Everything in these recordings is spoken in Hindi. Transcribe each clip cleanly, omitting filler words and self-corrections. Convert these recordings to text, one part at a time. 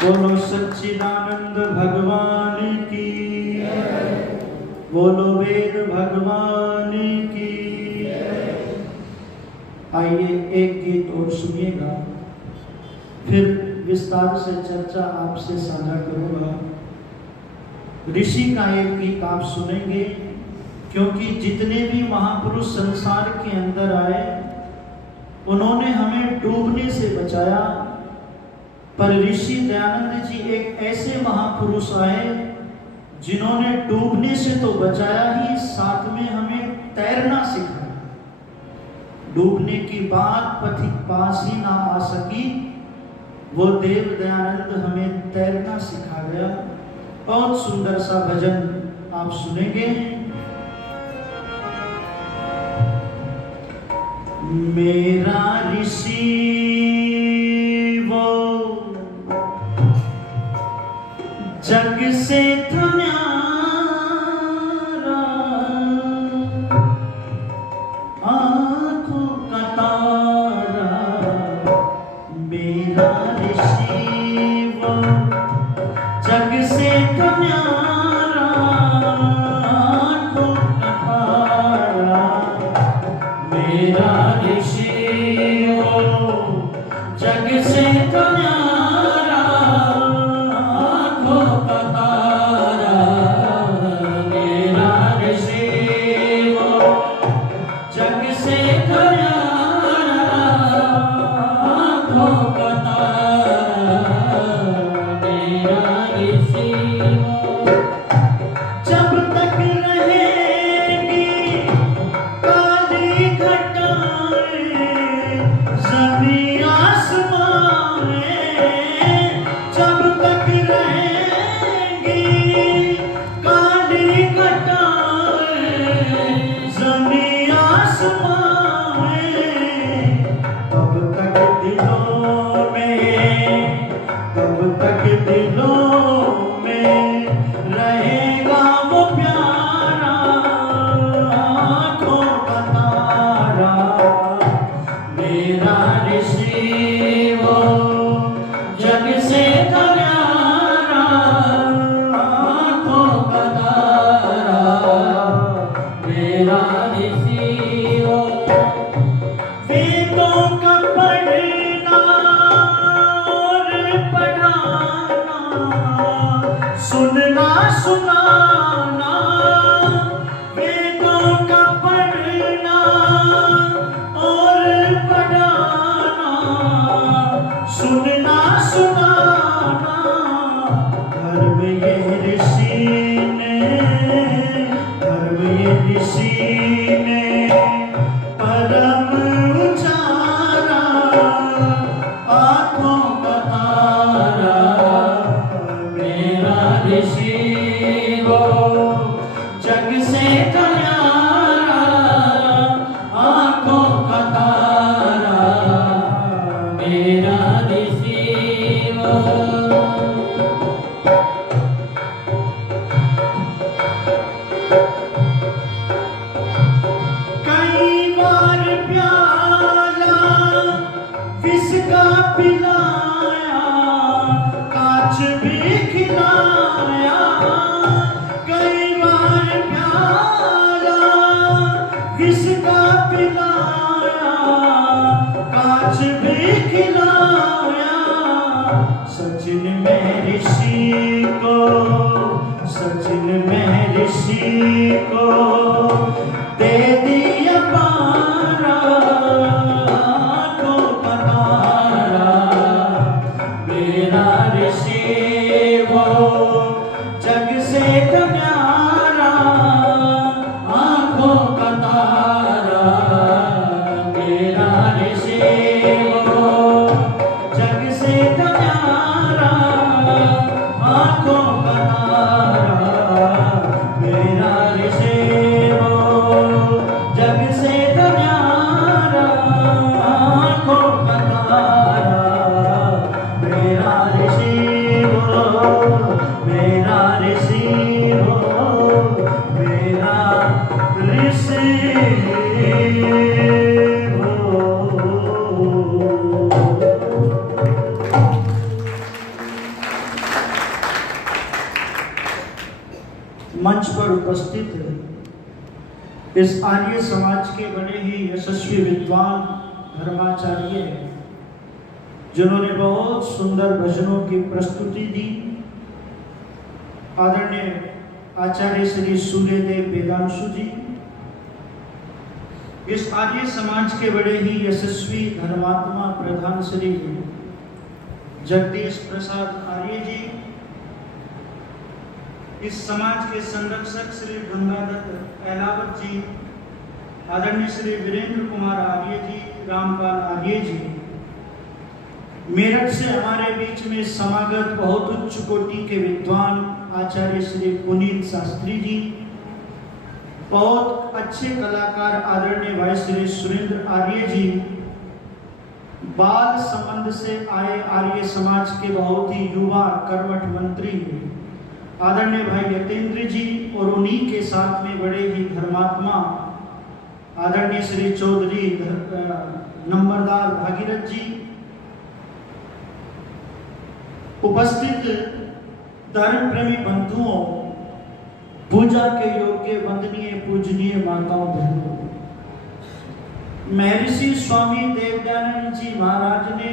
बोलो सच्चिदानंद भगवान की, बोलो वेद भगवान की। आइए एक गीत और सुनिएगा, फिर विस्तार से चर्चा आपसे साझा करूंगा। ऋषि का एक गीत आप सुनेंगे, क्योंकि जितने भी महापुरुष संसार के अंदर आए उन्होंने हमें डूबने से बचाया, पर ऋषि दयानंद जी एक ऐसे महापुरुष आए जिन्होंने डूबने से तो बचाया ही, साथ में हमें तैरना सिखाया। डूबने की बात पथिक पास ही ना आ सकी, वो देव दयानंद हमें तैरना सिखा गया। बहुत सुंदर सा भजन आप सुनेंगे। मेरा ऋषि वो जग से था न्यारा, आंखों का तारा। मेरा ऋषि वो जग से था न्यारा, आंखों का तारा। मेरा ऋषि वो जग से था न्यारा, आंखों का तारा। मेरा ऋषि वो जग से था न्यारा, आंखों का तारा। मेरा ऋषि वो जब तक रहेगी काली घटाएं ज़मीं आसमां में, जब तक रहेंगी काली घटाएं ज़मीं आसमां में, तब तक दिलों में रहेगा वो प्यारा, आँखों का तारा। मेरा ऋषि वो जग से था न्यारा, आँखों का तारा। मेरा ऋषि वो वेदों का पढ़ना और पढ़ाना, सुनना सुनाना। वेदों का पढ़ना और पढ़ाना, सुनना सुनाना। धर्म ये ऋषि ने परम उचारा, आँखों का तारा। मेरा ऋषि वो जग से था न्यारा, आँखों का तारा। मेरा ऋषि वो कई बार प्याला विष का पिलाया, कांच भी खिलाया। कई बार प्याला विष का पिलाया, कांच भी खिलाया। सचिन में ऋषि को दे दिया पारा, आँखों का तारा। इस आर्य समाज के बड़े ही यशस्वी विद्वान धर्माचार्य हैं, जिन्होंने बहुत सुंदर भजनों की प्रस्तुति दी। आदरणीय आचार्य श्री सूर्यदेव वेदांशु जी, इस आर्य समाज के बड़े ही यशस्वी धर्मात्मा प्रधान श्री जगदीश प्रसाद आर्य जी, इस समाज के संरक्षक श्री गंगादत्त एलावत जी, आदरणीय श्री वीरेंद्र कुमार आर्य जी, रामपाल आर्य जी, मेरठ से हमारे बीच में समागत बहुत उच्च कोटि के विद्वान आचार्य श्री पुनीत शास्त्री जी, बहुत अच्छे कलाकार आदरणीय भाई श्री सुरेंद्र आर्य जी, बाल संबंध से आए आर्य समाज के बहुत ही युवा कर्मठ मंत्री आदरणीय भाई यतेंद्र जी, और उन्हीं के साथ में बड़े ही धर्मात्मा आदरणीय श्री चौधरी नंबरदार भागीरथ जी, उपस्थित धर्म प्रेमी बंधुओं, पूजा के योग्य वंदनीय पूजनीय माताओं बहनों, महर्षि स्वामी देवदानंद जी महाराज ने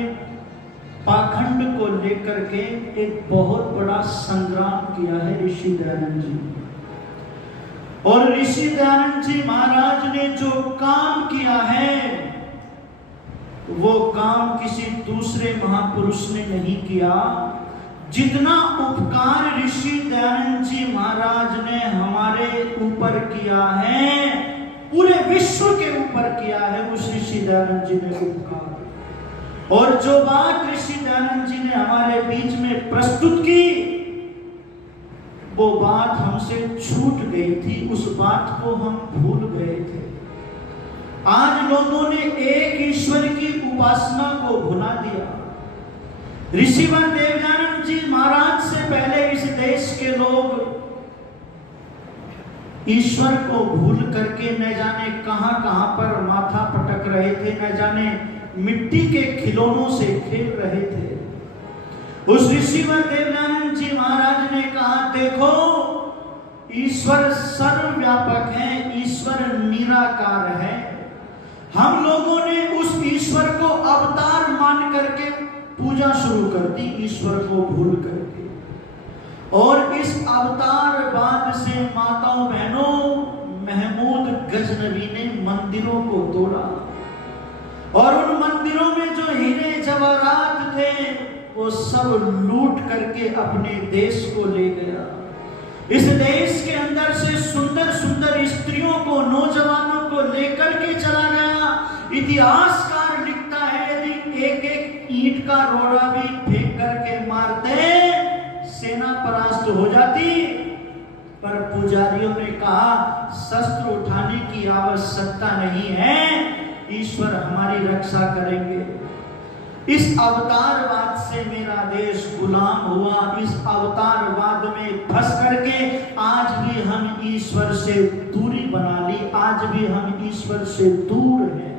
पाखंड को लेकर के एक बहुत बड़ा संग्राम किया है ऋषि दयानंद जी। और ऋषि दयानंद जी महाराज ने जो काम किया है वो काम किसी दूसरे महापुरुष ने नहीं किया। जितना उपकार ऋषि दयानंद जी महाराज ने हमारे ऊपर किया है, पूरे विश्व के ऊपर किया है उस ऋषि दयानंद जी ने उपकार। और जो बात ऋषि दयानंद जी ने हमारे बीच में प्रस्तुत की, वो बात हमसे छूट गई थी, उस बात को हम भूल गए थे। आज लोगों ने एक ईश्वर की उपासना को भुला दिया। ऋषिवर देवदानंद जी महाराज से पहले इस देश के लोग ईश्वर को भूल करके न जाने कहां कहां पर माथा पटक रहे थे, न जाने मिट्टी के खिलौनों से खेल रहे थे। उस ऋषिवर देवदानंद जी महाराज ने कहा, देखो ईश्वर सर्वव्यापक है, ईश्वर निराकार है। हम लोगों ने उस ईश्वर को अवतार मान करके पूजा शुरू कर दी, ईश्वर को भूल करके। और इस अवतारवाद से माताओं बहनों, महमूद गजनवी ने मंदिरों को तोड़ा, और उन मंदिरों में जो हीरे जवाहरात थे वो सब लूट करके अपने देश को ले गया। इस देश के अंदर से सुंदर सुंदर स्त्रियों को, नौजवानों को लेकर के चला गया। इतिहासकार लिखता है, यदि एक एक ईंट का रोड़ा भी फेंक करके मारते सेना परास्त हो जाती, पर पुजारियों ने कहा शस्त्र उठाने की आवश्यकता नहीं है, ईश्वर हमारी रक्षा करेंगे। इस अवतारवाद से मेरा देश गुलाम हुआ। इस अवतारवाद में फंस करके आज भी हम ईश्वर से दूरी बना ली, आज भी हम ईश्वर से दूर हैं।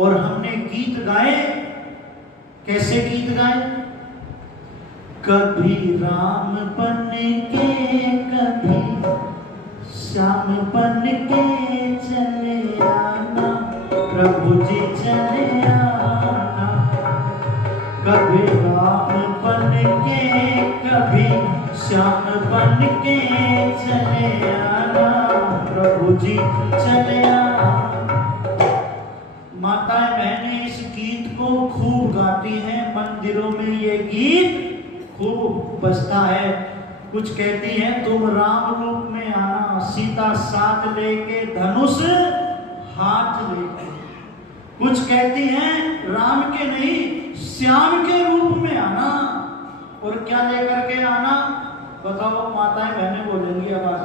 और हमने गीत गाए, कैसे गीत गाए? कभी राम बन के, कभी श्याम बन के चले आना, प्रभु जी चले आना। कभी राम बन के, कभी श्याम बन के चले आना, प्रभु जी चले आना। माताएं बहनें इस गीत को खूब गाती हैं, मंदिरों में ये गीत खूब बजता है। कुछ कहती हैं, तुम राम रूप में आना, सीता साथ लेके धनुष हाथ लेके। कुछ कहती हैं राम के नहीं, श्याम के रूप में आना। और क्या लेकर के आना? बताओ माताएं बहनें बोलेंगी आवाज।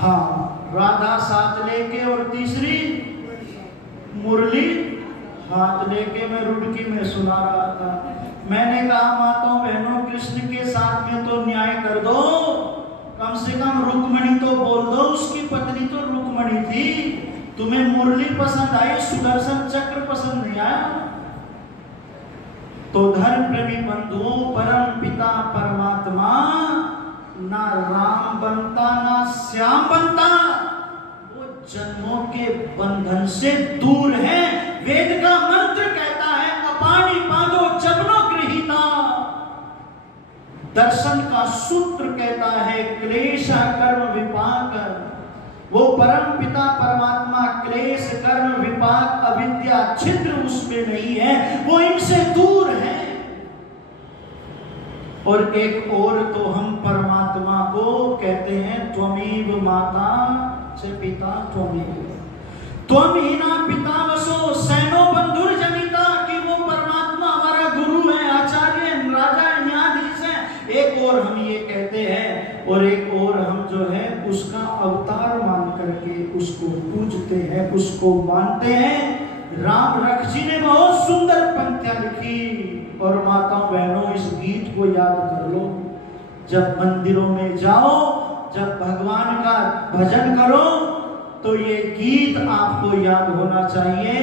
हाँ, राधा साथ लेके, और तीसरी मुरली हाथ लेके। मैं रुड़की में सुना रहा था, मैंने कहा माताओं बहनों, कृष्ण के साथ में तो न्याय कर दो, कम से कम रुक्मणी तो बोल दो, उसकी पत्नी तो रुक्मणी थी। तुम्हें मुरली पसंद आई, सुदर्शन चक्र पसंद नहीं आया। तो धर्म प्रेमी बंधुओं, परम पिता परमात्मा ना राम बनता ना श्याम बनता, जन्मों के बंधन से दूर है। वेद का मंत्र कहता है अपानी पादो जबनो गृहीता। दर्शन का सूत्र कहता है क्लेश कर्म विपाक। वो परम पिता परमात्मा क्लेश कर्म विपाक अविद्या छिद्र उसमें नहीं है, वो इनसे दूर है। और एक और तो हम परमात्मा को कहते हैं त्वमेव माता च पिता त्वमेव त्वमीना पिता वसो सैनो बंधुर जनिता, कि वो परमात्मा हमारा गुरु है, आचार्य, राजा, न्यायाधीश है। एक और हम ये कहते हैं और एक और हम जो है उसका अवतार मान करके उसको पूजते हैं, उसको मानते हैं। राम रख जी ने बहुत सुंदर पंक्तियां लिखी। और माताओं बहनों इस गीत को याद कर लो, जब मंदिरों में जाओ, जब भगवान का भजन करो तो ये गीत आपको याद होना चाहिए।